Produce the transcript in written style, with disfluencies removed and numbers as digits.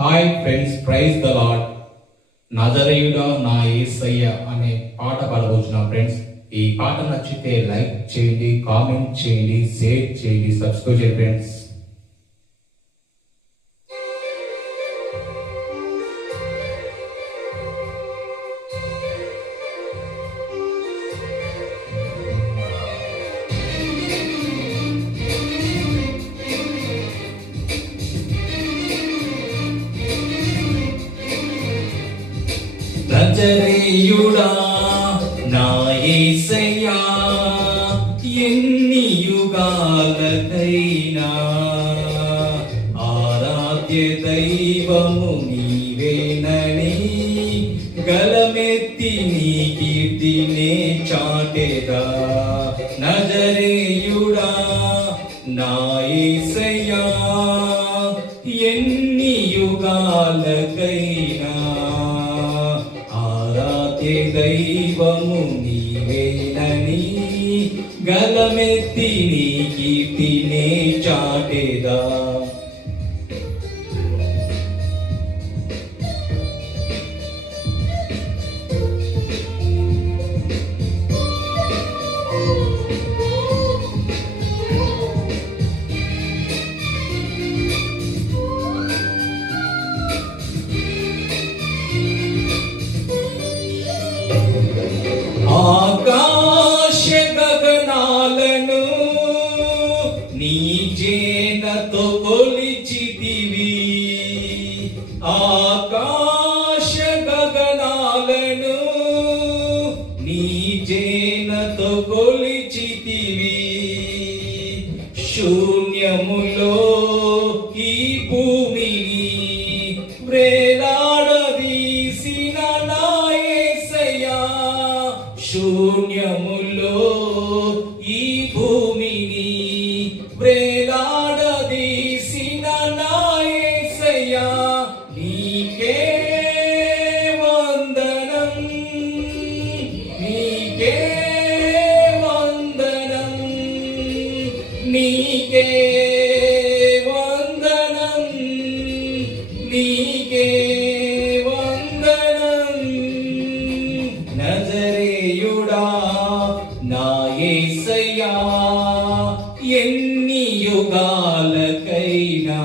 Hi friends, praise the lord. నజరేయుడా నా యేసయ్య అనే పాట పాడబోతున్నాం ఫ్రెండ్స్. ఈ పాట నచ్చితే లైక్ చేయండి, కామెంట్ చేయండి, షేర్ చేయండి, సబ్స్క్రైబ్ చేయండి ఫ్రెండ్స్. నజరేయుడా నా యేసయ్యా, ఎన్ని యుగాలకైనా ఆరాధ్య దైవము నీవేనని గలమెత్తి నీ కీర్తినే చాటెదా. నజరేయుడా నా యేసయ్యా, ఎన్ని యుగాలకైనా దైవము నీవేనని గలమెత్తి నీ కీర్తినే చాటెదా. ఆకాశ గగనాలను నీ చేనతో కొలిచితివి, ఆకాశ గగనాలను నీ చేనతో కొలిచితివి. శూన్యములో ఈ భూమిని వేలాడదీసిన నా యేసయ్యా, శూన్యములో ఈ భూమిని వేలాడదీసిన నా యేసయ్యా, నీకే వందనం, నీకే వందనం, నీకే వందనం, నీకే వందనం. నజరేయుడా నా యేసయ్యా, ఎన్ని యుగాలకైనా